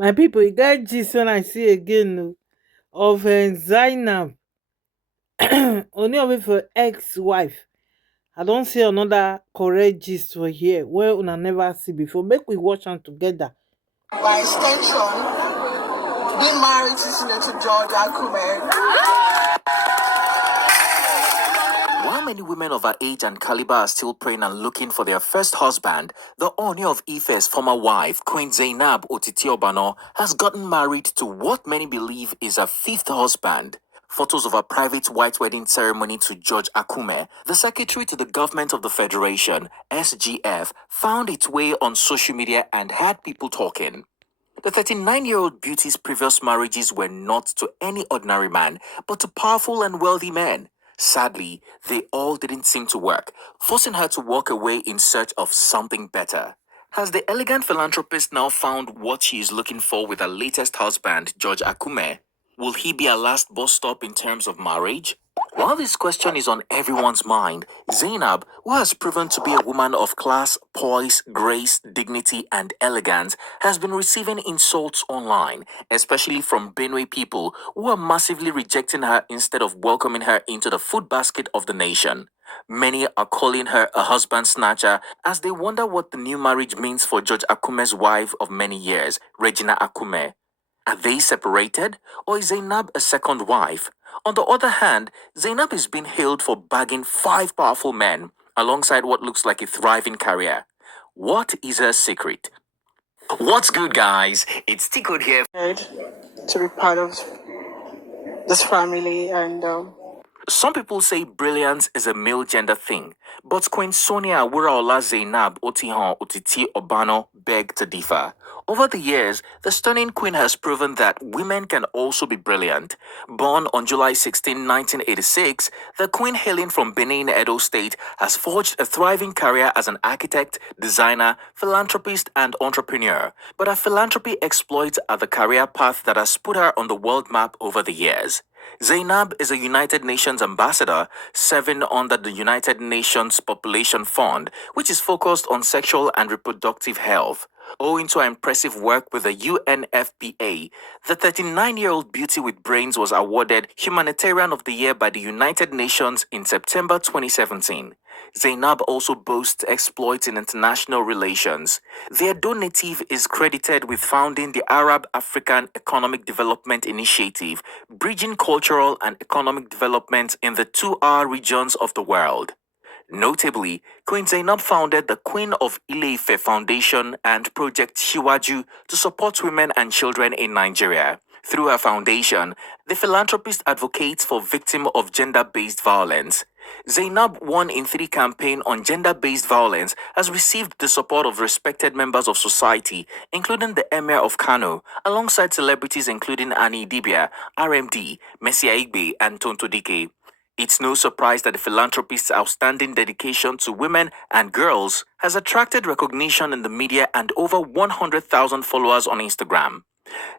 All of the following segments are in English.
My people, you get gist when I see again of Zainab, Ooni of Ife ex-wife. I don't see another correct gist for here wey una never see before. Make we watch am together. By extension, being married to Senator George Akume. While many women of her age and caliber are still praying and looking for their first husband, the Ooni of Ife's former wife, Queen Zainab Otiti Obano, has gotten married to what many believe is her fifth husband. Photos of a private white wedding ceremony to George Akume, the secretary to the government of the Federation, SGF, found its way on social media and had people talking. The 39-year-old beauty's previous marriages were not to any ordinary man, but to powerful and wealthy men. Sadly, they all didn't seem to work, forcing her to walk away in search of something better. Has the elegant philanthropist now found what she is looking for with her latest husband, George Akume? Will he be her last bus stop in terms of marriage? While this question is on everyone's mind, Zainab, who has proven to be a woman of class, poise, grace, dignity, and elegance, has been receiving insults online, especially from Benue people who are massively rejecting her instead of welcoming her into the food basket of the nation. Many are calling her a husband snatcher as they wonder what the new marriage means for George Akume's wife of many years, Regina Akume. Are they separated, or is Zainab a second wife? On the other hand, Zainab is being hailed for bagging five powerful men alongside what looks like a thriving career. What is her secret? What's good, guys? It's Tico here. To be part of this family and some people say brilliance is a male gender thing, but Queen Sonia Wuraola Zainab Otihan Otiti Obano beg to differ. Over the years, the stunning queen has proven that women can also be brilliant. Born on July 16, 1986, the queen hailing from Benin, Edo State, has forged a thriving career as an architect, designer, philanthropist, and entrepreneur. But her philanthropy exploits are the career path that has put her on the world map over the years. Zainab is a United Nations ambassador serving under the United Nations Population Fund, which is focused on sexual and reproductive health. Owing to her impressive work with the UNFPA, the 39-year-old beauty with brains was awarded Humanitarian of the Year by the United Nations in September 2017. Zainab also boasts exploits in international relations. The Edo native is credited with founding the Arab African Economic Development Initiative, bridging cultural and economic development in the 2R regions of the world. Notably, Queen Zainab founded the Queen of Ile-Ife Foundation and Project Shiwaju to support women and children in Nigeria. Through her foundation, the philanthropist advocates for victims of gender-based violence. Zainab won in 3 campaign on gender-based violence has received the support of respected members of society, including the Emir of Kano, alongside celebrities including Annie Dibia, RMD, Messi Aigbe, and Tonto Dike. It's no surprise that the philanthropist's outstanding dedication to women and girls has attracted recognition in the media and over 100,000 followers on Instagram.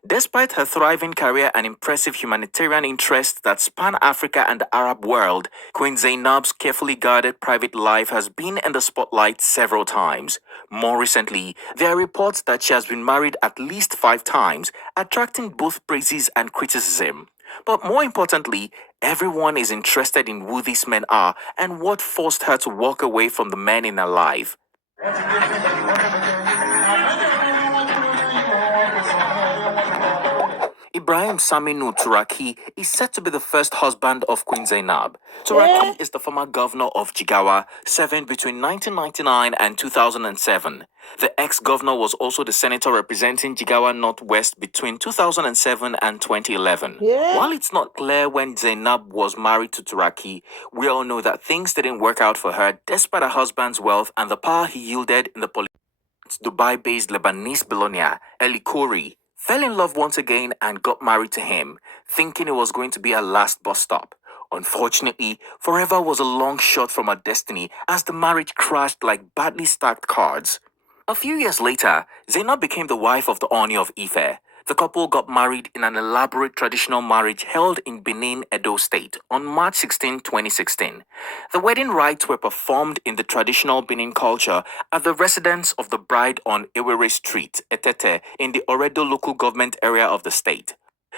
Despite her thriving career and impressive humanitarian interests that span Africa and the Arab world, Queen Zainab's carefully guarded private life has been in the spotlight several times. More recently, there are reports that she has been married at least 5 times, attracting both praises and criticism. But more importantly, everyone is interested in who these men are and what forced her to walk away from the men in her life. Ibrahim Saminu Turaki is said to be the first husband of Queen Zainab. Turaki is the former governor of Jigawa, serving between 1999 and 2007. The ex-governor was also the senator representing Jigawa Northwest between 2007 and 2011. While it's not clear when Zainab was married to Turaki, we all know that things didn't work out for her despite her husband's wealth and the power he yielded in the politics. Dubai-based Lebanese billionaire Eli Khoury fell in love once again and got married to him, thinking it was going to be her last bus stop. Unfortunately, forever was a long shot from her destiny as the marriage crashed like badly stacked cards. A few years later, Zainab became the wife of the Ooni of Ife. The couple got married in an elaborate traditional marriage held in Benin, Edo State on March 16, 2016. The wedding rites were performed in the traditional Benin culture at the residence of the bride on Ewere Street, Etete, in the Oredo local government area of the state.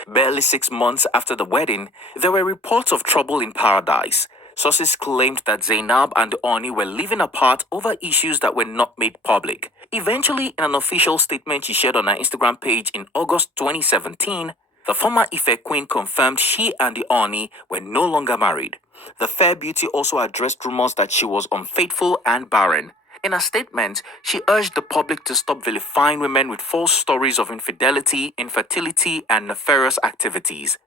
Barely 6 months after the wedding, there were reports of trouble in paradise. Sources claimed that Zainab and Ooni were living apart over issues that were not made public. Eventually, in an official statement she shared on her Instagram page in August 2017, the former Ife queen confirmed she and the Ooni were no longer married. The fair beauty also addressed rumors that she was unfaithful and barren. In a statement, she urged the public to stop vilifying women with false stories of infidelity, infertility, and nefarious activities.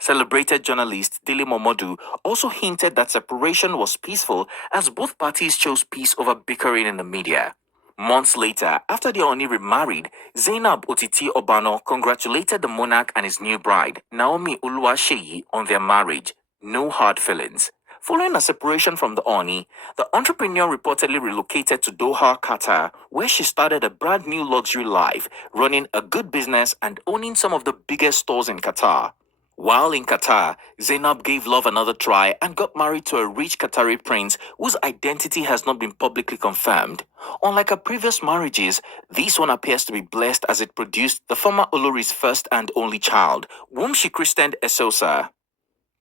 Celebrated journalist Dili Momodu also hinted that separation was peaceful as both parties chose peace over bickering in the media. Months later, after the Oni remarried, Zainab Otiti Obano congratulated the monarch and his new bride, Naomi Oluwaseyi, on their marriage. No hard feelings. Following a separation from the Oni, the entrepreneur reportedly relocated to Doha, Qatar, where she started a brand new luxury life, running a good business and owning some of the biggest stores in Qatar. While in Qatar, Zainab gave love another try and got married to a rich Qatari prince whose identity has not been publicly confirmed. Unlike her previous marriages, this one appears to be blessed as it produced the former Olori's first and only child, whom she christened Esosa.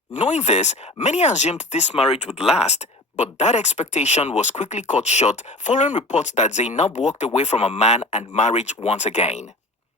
Knowing this, many assumed this marriage would last, but that expectation was quickly cut short following reports that Zainab walked away from a man and marriage once again.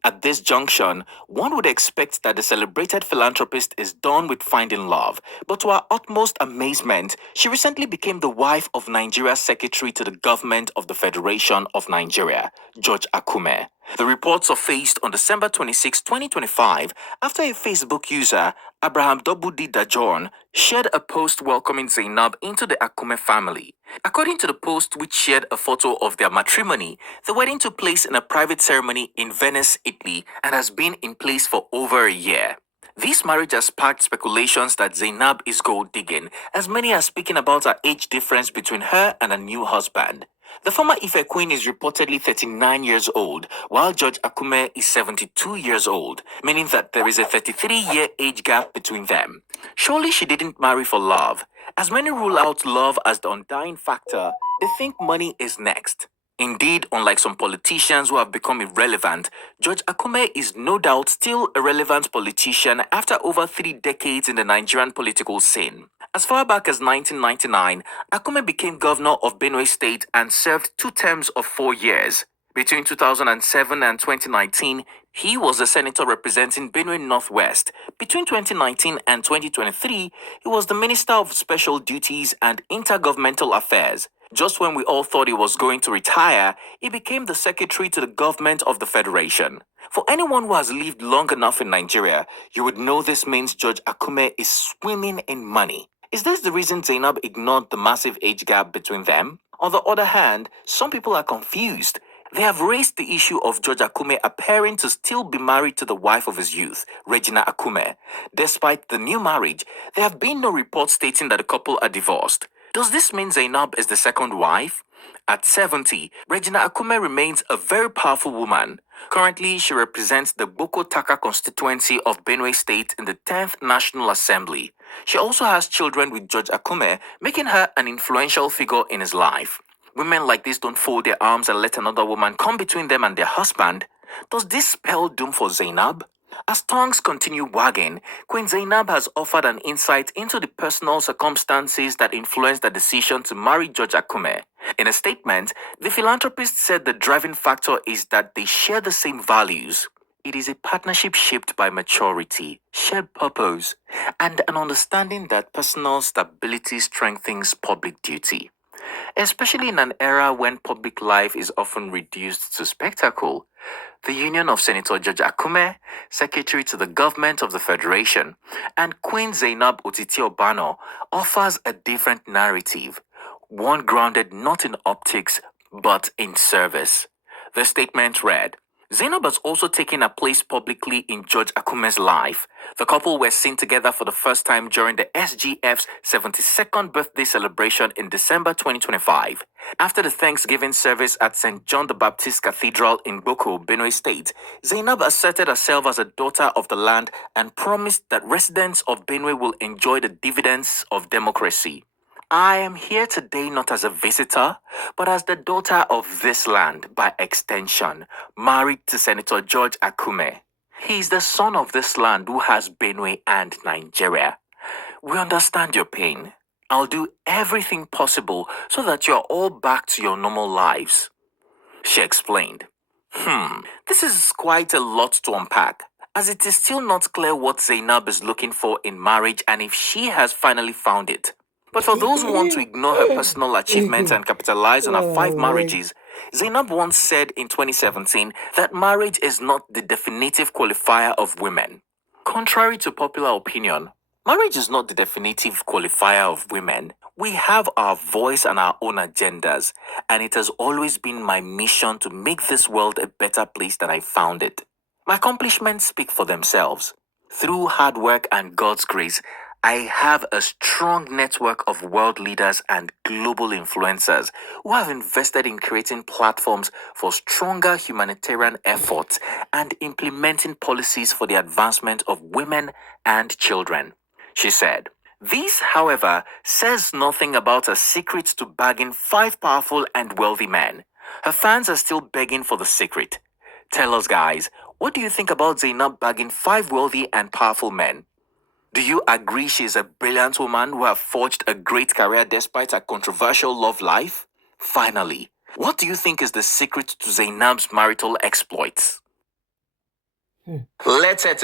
At this junction, one would expect that the celebrated philanthropist is done with finding love, but to our utmost amazement, she recently became the wife of Nigeria's Secretary to the Government of the Federation of Nigeria, George Akume. The reports surfaced on December 26, 2025, after a Facebook user, Abraham Dobudi Dajon, shared a post welcoming Zainab into the Akume family. According to the post, which shared a photo of their matrimony, the wedding took place in a private ceremony in Venice, Italy, and has been in place for over a year. This marriage has sparked speculations that Zainab is gold digging, as many are speaking about her age difference between her and her new husband. The former Ife queen is reportedly 39 years old, while George Akume is 72 years old, meaning that there is a 33-year age gap between them. Surely she didn't marry for love. As many rule out love as the undying factor, they think money is next. Indeed, unlike some politicians who have become irrelevant, George Akume is no doubt still a relevant politician after over 3 decades in the Nigerian political scene. As far back as 1999, Akume became governor of Benue State and served 2 terms of 4 years. Between 2007 and 2019, he was the senator representing Benue Northwest. Between 2019 and 2023, he was the Minister of Special Duties and Intergovernmental Affairs. Just when we all thought he was going to retire, he became the secretary to the government of the federation. For anyone who has lived long enough in Nigeria, you would know this means George Akume is swimming in money. Is this the reason Zainab ignored the massive age gap between them? On the other hand, some people are confused. They have raised the issue of George Akume appearing to still be married to the wife of his youth, Regina Akume. Despite the new marriage, there have been no reports stating that the couple are divorced. Does this mean Zainab is the second wife? At 70, Regina Akume remains a very powerful woman. Currently, she represents the Boko Taka constituency of Benue State in the 10th National Assembly. She also has children with George Akume, making her an influential figure in his life. Women like this don't fold their arms and let another woman come between them and their husband. Does this spell doom for Zainab? As tongues continue wagging, Queen Zainab has offered an insight into the personal circumstances that influenced the decision to marry George Akume. In a statement, the philanthropist said the driving factor is that they share the same values. It is a partnership shaped by maturity, shared purpose, and an understanding that personal stability strengthens public duty. Especially in an era when public life is often reduced to spectacle, the union of Senator George Akume, Secretary to the Government of the Federation, and Queen Zainab Otiti Obano offers a different narrative, one grounded not in optics but in service. The statement read, Zainab has also taken a place publicly in George Akume's life. The couple were seen together for the first time during the SGF's 72nd birthday celebration in December 2025. After the Thanksgiving service at St. John the Baptist Cathedral in Boko, Benue State, Zainab asserted herself as a daughter of the land and promised that residents of Benue will enjoy the dividends of democracy. I am here today not as a visitor, but as the daughter of this land by extension, married to Senator George Akume. He's the son of this land who has Benue and Nigeria. We understand your pain. I'll do everything possible so that you're all back to your normal lives, she explained. This is quite a lot to unpack, as it is still not clear what Zainab is looking for in marriage and if she has finally found it. But for those who want to ignore her personal achievements and capitalize on her 5 marriages, Zainab once said in 2017 that marriage is not the definitive qualifier of women. Contrary to popular opinion, marriage is not the definitive qualifier of women. We have our voice and our own agendas, and it has always been my mission to make this world a better place than I found it. My accomplishments speak for themselves. Through hard work and God's grace, I have a strong network of world leaders and global influencers who have invested in creating platforms for stronger humanitarian efforts and implementing policies for the advancement of women and children, she said. This, however, says nothing about her secret to bagging 5 powerful and wealthy men. Her fans are still begging for the secret. Tell us, guys, what do you think about Zainab bagging 5 wealthy and powerful men? Do you agree she is a brilliant woman who has forged a great career despite her controversial love life? Finally, what do you think is the secret to Zainab's marital exploits? Let's head to